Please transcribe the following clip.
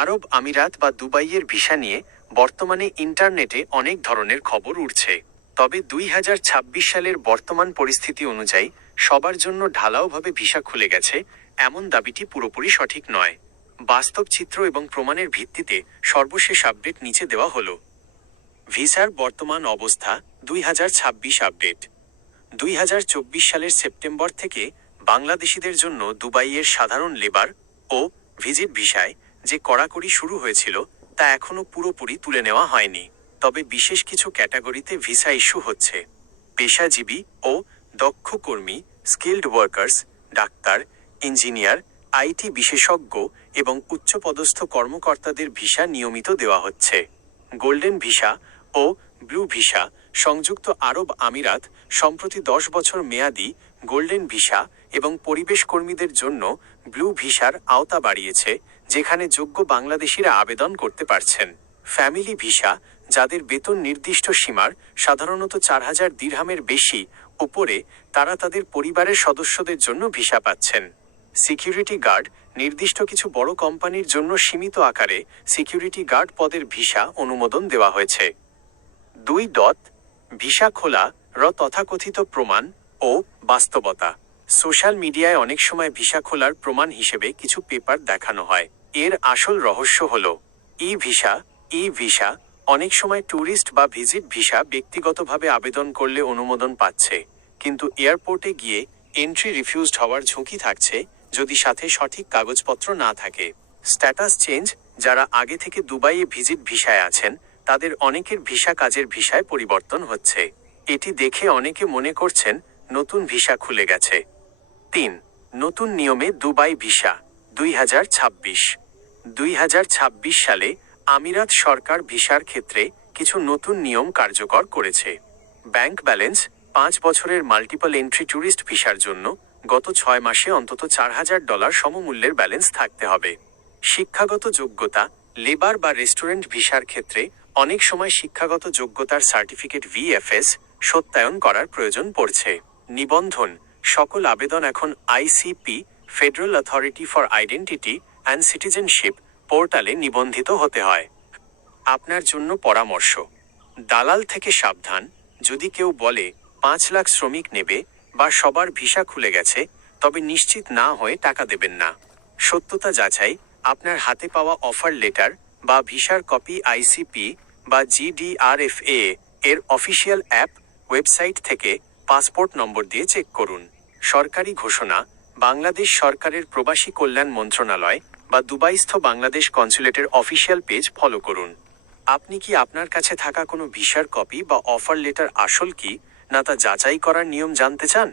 আরব আমিরাত বা দুবাইয়ের ভিসা নিয়ে বর্তমানে ইন্টারনেটে অনেক ধরনের খবর উঠছে। তবে 2026 সালের বর্তমান পরিস্থিতি অনুযায়ী সবার জন্য ঢালাওভাবে ভিসা খুলে গেছে এমন দাবিটি পুরোপুরি সঠিক নয়। বাস্তব চিত্র এবং প্রমাণের ভিত্তিতে সর্বশেষ আপডেট নিচে দেওয়া হলো। ভিসার বর্তমান অবস্থা 2026 আপডেট। 2024 সালের সেপ্টেম্বর থেকে বাংলাদেশিদের জন্য দুবাইয়ের সাধারণ লেবার ও ভিজিট ভিসায় যে কড়াকড়ি শুরু হয়েছিল তা এখনও পুরোপুরি তুলে নেওয়া হয়নি। তবে বিশেষ কিছু ক্যাটাগরিতে ভিসা ইস্যু হচ্ছে। পেশাজীবী ও দক্ষ কর্মী, skilled workers, doctor, engineer, IT বিশেষজ্ঞ এবং উচ্চপদস্থ কর্মকর্তাদের ভিসা নিয়মিত দেওয়া হচ্ছে। গোল্ডেন ভিসা ও ব্লু ভিসা। সংযুক্ত আরব আমিরাত সম্প্রতি 10 বছর মেয়াদি গোল্ডেন ভিসা এবং পরিবেশ কর্মীদের জন্য ব্লু ভিসার আওতা বাড়িয়েছে, যেখানে যোগ্য বাংলাদেশিরা আবেদন করতে পারছেন। ফ্যামিলি ভিসা, যাদের বেতন নির্দিষ্ট সীমার সাধারণত 4000 দিরহামের বেশি উপরে, তারা তাদের পরিবারের সদস্যদের জন্য ভিসা পাচ্ছেন। সিকিউরিটি গার্ড, নির্দিষ্ট কিছু বড় কোম্পানির জন্য সীমিত আকারে সিকিউরিটি গার্ড পদের ভিসা অনুমোদন দেওয়া হয়েছে। 2. ভিসা খোলা তথাকথিত প্রমাণ ও বাস্তবতা। সোশ্যাল মিডিয়ায় অনেক সময় ভিসা খোলার প্রমাণ হিসেবে কিছু পেপার দেখানো হয়। এর আসল রহস্য হল ই ভিসা অনেক সময় ট্যুরিস্ট বা ভিজিট ভিসা ব্যক্তিগতভাবে আবেদন করলে অনুমোদন পাচ্ছে, কিন্তু এয়ারপোর্টে গিয়ে এন্ট্রি রিফিউজড হওয়ার ঝুঁকি থাকছে যদি সাথে সঠিক কাগজপত্র না থাকে। স্ট্যাটাস চেঞ্জ, যারা আগে থেকে দুবাইয়ে ভিজিট ভিসায় আছেন তাদের অনেকের ভিসা কাজের ভিসায় পরিবর্তন হচ্ছে। এটি দেখে অনেকে মনে করছেন নতুন ভিসা খুলে গেছে। 3. নতুন নিয়মে দুবাই ভিসা 2026। 2026 সালে আমিরাত সরকার ভিসার ক্ষেত্রে কিছু নতুন নিয়ম কার্যকর করেছে। ব্যাংক ব্যালেন্স 5 বছরের মাল্টিপল এন্ট্রি ট্যুরিস্ট ভিসার জন্য গত 6 মাসে অন্তত $4000 সমমূল্যের ব্যালেন্স থাকতে হবে। শিক্ষাগত যোগ্যতা, লেবার বা রেস্টুরেন্ট ভিসার ক্ষেত্রে অনেক সময় শিক্ষাগত যোগ্যতার সার্টিফিকেট VFS সত্যায়ন করার প্রয়োজন পড়ছে। নিবন্ধন, সকল আবেদন এখন ICP federal authority for identity and citizenship পোর্টালে নিবন্ধিত হতে হয়। আপনার জন্য পরামর্শ: দালাল থেকে সাবধান। যদি কেউ বলে 5 লাখ শ্রমিক নেবে বা সবার ভিসা খুলে গেছে, তবে নিশ্চিত না হয়ে টাকা দেবেন না। সত্যতা যাচাই, আপনার হাতে পাওয়া অফার লেটার বা ভিসার কপি ICP বা GDRFA এর অফিসিয়াল অ্যাপ ওয়েবসাইট থেকে পাসপোর্ট নম্বর দিয়ে চেক করুন। সরকারি ঘোষণা, বাংলাদেশ সরকারের প্রবাসী কল্যাণ মন্ত্রণালয় বা দুবাইস্থ বাংলাদেশ কনসুলেটের অফিসিয়াল পেজ ফলো করুন। আপনি কি আপনার কাছে থাকা কোনো ভিসার কপি বা অফার লেটার আসল কি না তা যাচাই করার নিয়ম জানতে চান?